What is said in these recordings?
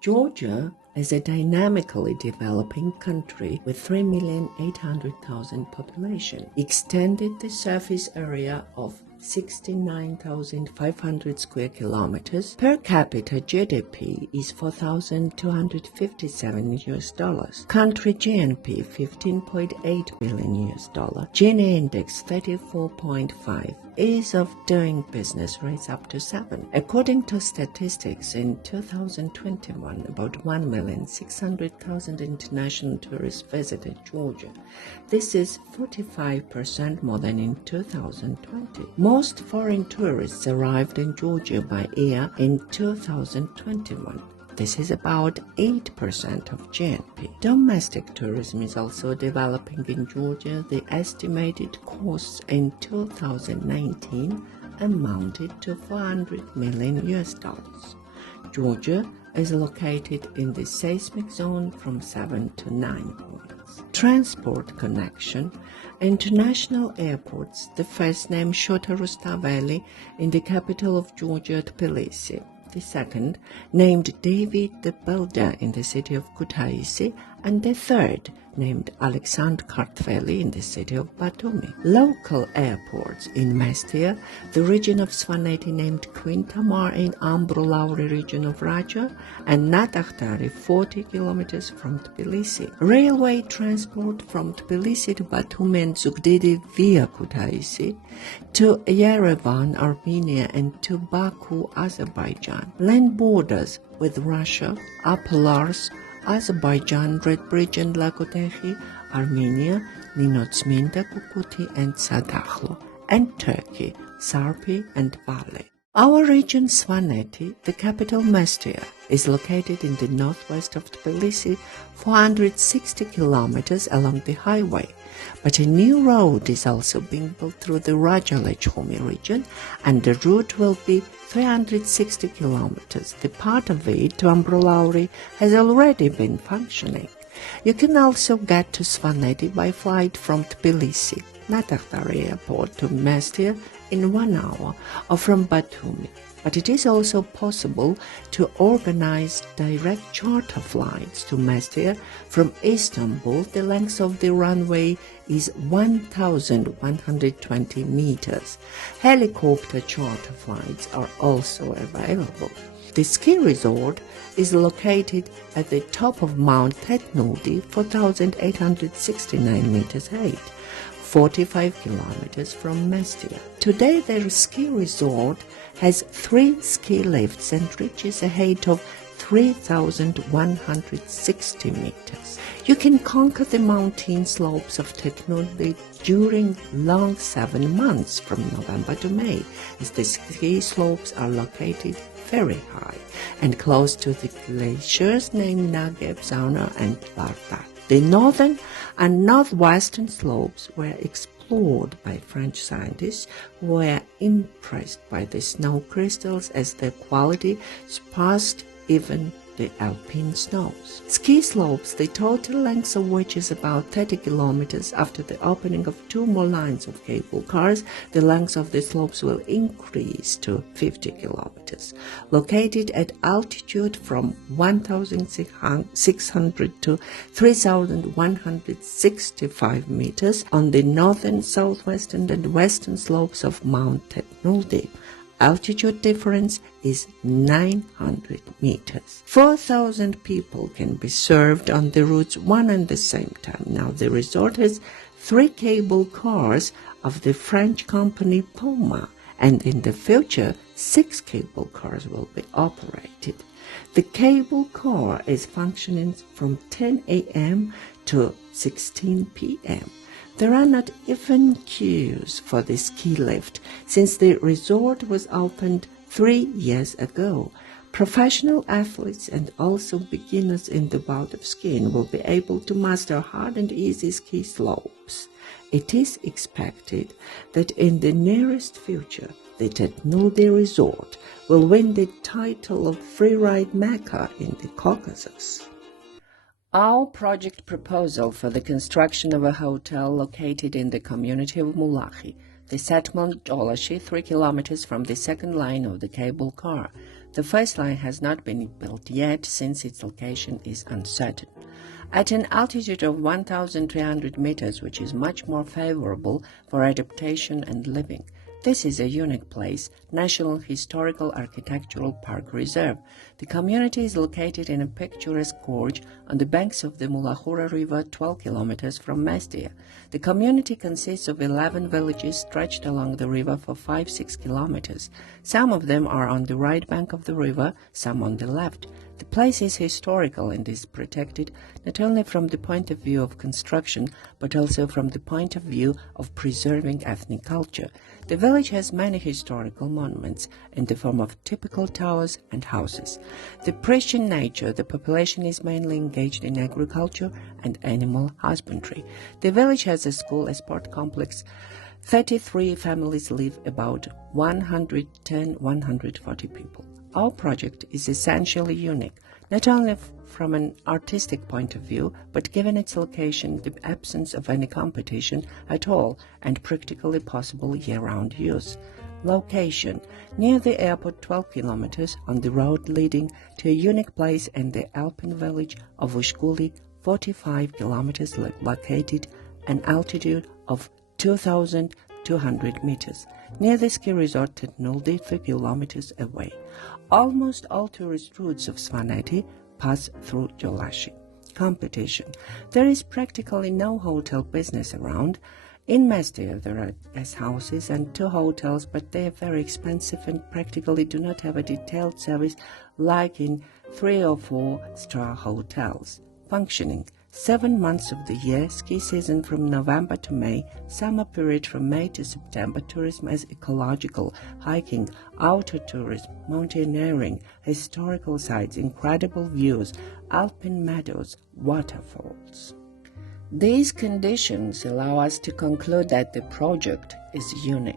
Georgia is a dynamically developing country with 3,800,000 population, extended the surface area of 69,500 square kilometers. Per capita GDP is $4,257. Country GNP $15.8 billion. Gini index 34.5. Ease of doing business rates up to 7. According to statistics, in 2021, about 1,600,000 international tourists visited Georgia. This is 45% more than in 2020. Most foreign tourists arrived in Georgia by air in 2021. This is about 8% of GNP. Domestic tourism is also developing in Georgia. The estimated costs in 2019 amounted to $400 million. Georgia is located in the seismic zone from 7 to 9 points. Transport connection. International airports. The first named Shota Rustaveli in the capital of Georgia, Tbilisi. The second, named David the Builder in the city of Kutaisi, and the third, named Alexander Kartveli in the city of Batumi. Local airports in Mestia, the region of Svaneti named Queen Tamar in Ambrolauri region of Raja, and Natakhtari 40 kilometers from Tbilisi. Railway transport from Tbilisi to Batumi and Zugdidi via Kutaisi, to Yerevan, Armenia, and to Baku, Azerbaijan. Land borders with Russia, Upper Lars, Azerbaijan, Red Bridge and Lagotehi, Armenia, Ninotsminda, Kukuti and Sadakhlo, and Turkey, Sarpi and Bali. Our region Svaneti, the capital Mestia, is located in the northwest of Tbilisi, 460 kilometers along the highway. But a new road is also being built through the Raja-Lechumi region, and the route will be 360 kilometers. The part of it to Ambrolauri has already been functioning. You can also get to Svaneti by flight from Tbilisi, Natakhtari Airport to Mestia in 1 hour, or from Batumi. But it is also possible to organize direct charter flights to Mestia from Istanbul. The length of the runway is 1,120 meters. Helicopter charter flights are also available. The ski resort is located at the top of Mount Tetnudi, 4,869 meters height, 45 kilometers from Mestia. Today, the ski resort has 3 ski lifts and reaches a height of 3,160 meters. You can conquer the mountain slopes of Tetnudi during long 7 months from November to May, as the ski slopes are located very high and close to the glaciers named Nagev, Zauna, and Vartat. The northern and northwestern slopes were explored by French scientists who were impressed by the snow crystals as their quality surpassed even the alpine snows. Ski slopes, the total length of which is about 30 kilometers. After the opening of 2 more lines of cable cars, the length of the slopes will increase to 50 kilometers. Located at altitude from 1,600 to 3,165 meters on the northern, southwestern, and western slopes of Mount Tetnudi. Altitude difference is 900 meters. 4,000 people can be served on the routes one and the same time. Now the resort has 3 cable cars of the French company Poma, and in the future 6 cable cars will be operated. The cable car is functioning from 10 a.m. to 16 p.m. There are not even queues for the ski lift since the resort was opened 3 years ago. Professional athletes and also beginners in the bout of skiing will be able to master hard and easy ski slopes. It is expected that in the nearest future, the Tetnudi resort will win the title of freeride Mecca in the Caucasus. Our project proposal for the construction of a hotel located in the community of Mulachi, the settlement Olashi, 3 kilometers from the second line of the cable car. The first line has not been built yet since its location is uncertain. At an altitude of 1,300 meters, which is much more favorable for adaptation and living, this is a unique place, National Historical Architectural Park Reserve. The community is located in a picturesque gorge on the banks of the Mulahura River, 12 kilometers from Mestia. The community consists of 11 villages stretched along the river for 5-6 kilometers. Some of them are on the right bank of the river, some on the left. The place is historical and is protected not only from the point of view of construction, but also from the point of view of preserving ethnic culture. The village has many historical monuments in the form of typical towers and houses. The Christian nature, the population is mainly engaged in agriculture and animal husbandry. The village has a school, a sport complex. 33 families live, about 110-140 people. Our project is essentially unique, not only from an artistic point of view, but given its location, the absence of any competition at all, and practically possible year-round use. Location: near the airport, 12 kilometers on the road leading to a unique place in the Alpine village of Ushkuli, 45 kilometers located an altitude of 2,200 meters, near the ski resort at Nuldi, 3 kilometers away. Almost all tourist routes of Svaneti pass through Jolashi. Competition: there is practically no hotel business around. In Mestia, there are guest houses and 2 hotels, but they are very expensive and practically do not have a detailed service like in 3 or 4-star hotels. Functioning: 7 months of the year, ski season from November to May, summer period from May to September, tourism as ecological, hiking, outdoor tourism, mountaineering, historical sites, incredible views, alpine meadows, waterfalls. These conditions allow us to conclude that the project is unique.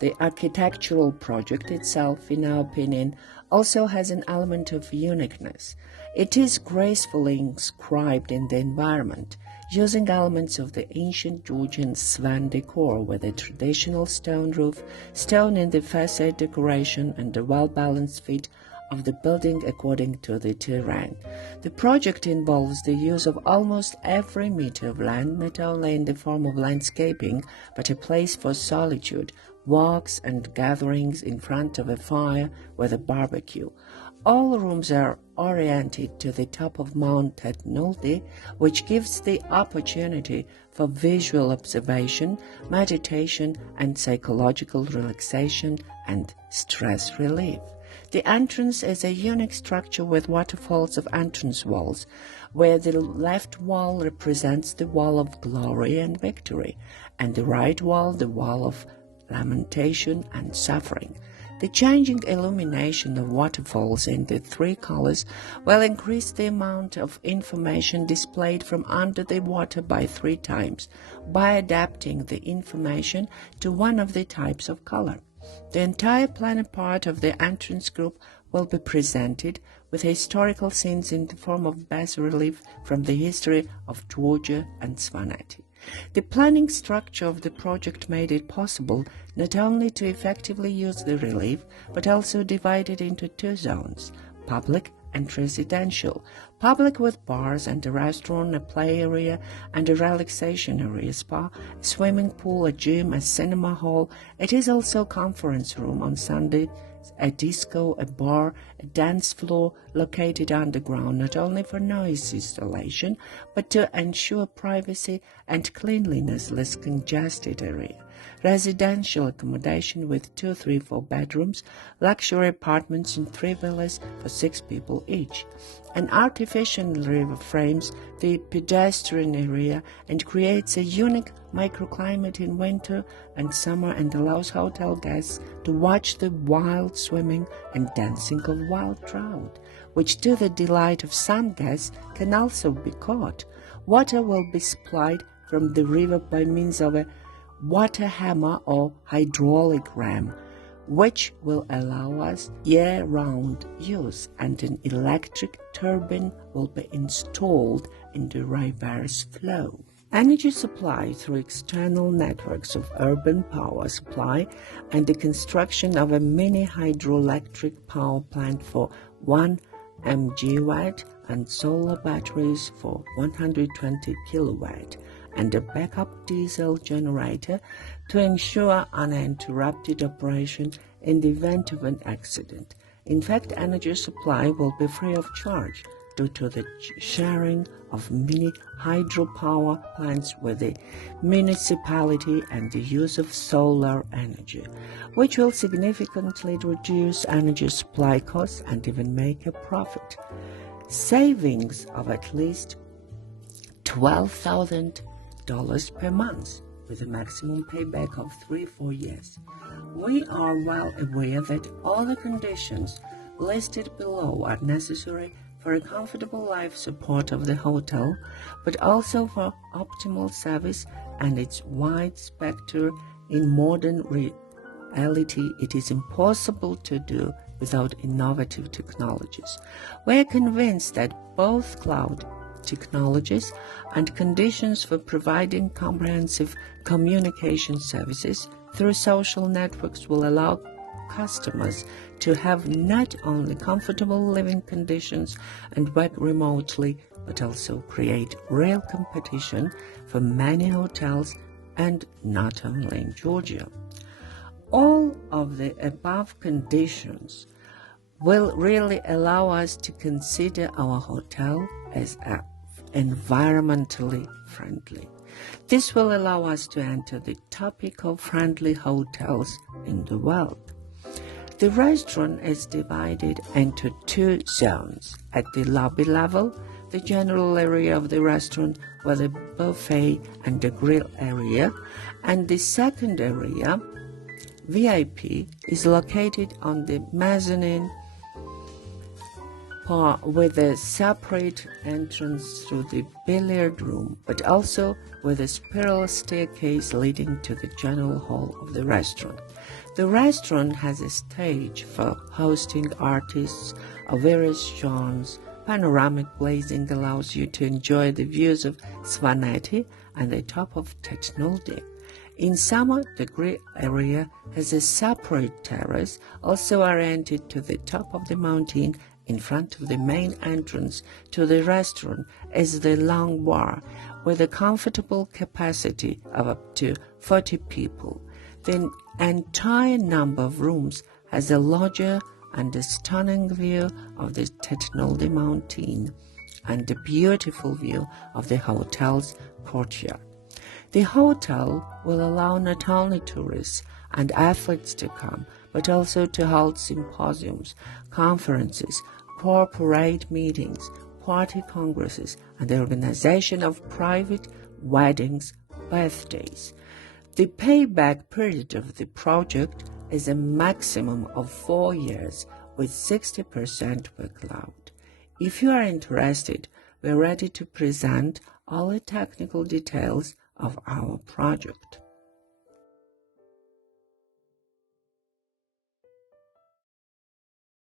The architectural project itself, in our opinion, also has an element of uniqueness. It is gracefully inscribed in the environment, using elements of the ancient Georgian Svan decor with a traditional stone roof, stone in the facade decoration, and a well-balanced fit of the building according to the terrain. The project involves the use of almost every meter of land, not only in the form of landscaping, but a place for solitude, walks and gatherings in front of a fire with a barbecue. All rooms are oriented to the top of Mount Tetnulti, which gives the opportunity for visual observation, meditation, and psychological relaxation and stress relief. The entrance is a unique structure with waterfalls of entrance walls, where the left wall represents the wall of glory and victory, and the right wall the wall of lamentation and suffering. The changing illumination of waterfalls in the 3 colors will increase the amount of information displayed from under the water by 3 times by adapting the information to one of the types of color. The entire planar part of the entrance group will be presented with historical scenes in the form of bas-relief from the history of Georgia and Svaneti. The planning structure of the project made it possible not only to effectively use the relief, but also divide it into 2 zones, public and residential. Public with bars and a restaurant, a play area and a relaxation area, spa, a swimming pool, a gym, a cinema hall. It is also a conference room on Sunday, a disco, a bar, a dance floor located underground, not only for noise isolation, but to ensure privacy and cleanliness, less congested area. Residential accommodation with 2, 3, 4 bedrooms, luxury apartments in 3 villas for 6 people each. An artificial river frames the pedestrian area and creates a unique microclimate in winter and summer and allows hotel guests to watch the wild swimming and dancing of wild trout, which to the delight of some guests can also be caught. Water will be supplied from the river by means of a water hammer or hydraulic ram, which will allow us year-round use, and an electric turbine will be installed in the river's flow. Energy supply through external networks of urban power supply and the construction of a mini hydroelectric power plant for 1 MGW and solar batteries for 120 kilowatt and a backup diesel generator to ensure uninterrupted operation in the event of an accident. In fact, energy supply will be free of charge due to the sharing of mini hydropower plants with the municipality and the use of solar energy, which will significantly reduce energy supply costs and even make a profit. Savings of at least $12,000 per month, with a maximum payback of 3-4 years. We are well aware that all the conditions listed below are necessary for a comfortable life support of the hotel, but also for optimal service and its wide spectrum. In modern reality, it is impossible to do without innovative technologies. We are convinced that both cloud technologies and conditions for providing comprehensive communication services through social networks will allow customers to have not only comfortable living conditions and work remotely, but also create real competition for many hotels, and not only in Georgia. All of the above conditions will really allow us to consider our hotel as environmentally friendly. This will allow us to enter the topic of friendly hotels in the world. The restaurant is divided into 2 zones. At the lobby level, the general area of the restaurant with a buffet and a grill area, and the second area, VIP, is located on the mezzanine with a separate entrance through the billiard room, but also with a spiral staircase leading to the general hall of the restaurant. The restaurant has a stage for hosting artists of various genres. Panoramic glazing allows you to enjoy the views of Svaneti and the top of Tetnoldi. In summer, the grill area has a separate terrace, also oriented to the top of the mountain. In front of the main entrance to the restaurant is the long bar with a comfortable capacity of up to 40 people. The entire number of rooms has a lodger and a stunning view of the Tetnoldi mountain and a beautiful view of the hotel's courtyard. The hotel will allow not only tourists and athletes to come, but also to hold symposiums, conferences, corporate meetings, party congresses, and the organization of private weddings, birthdays. The payback period of the project is a maximum of 4 years with 60% workload. If you are interested, we are ready to present all the technical details of our project.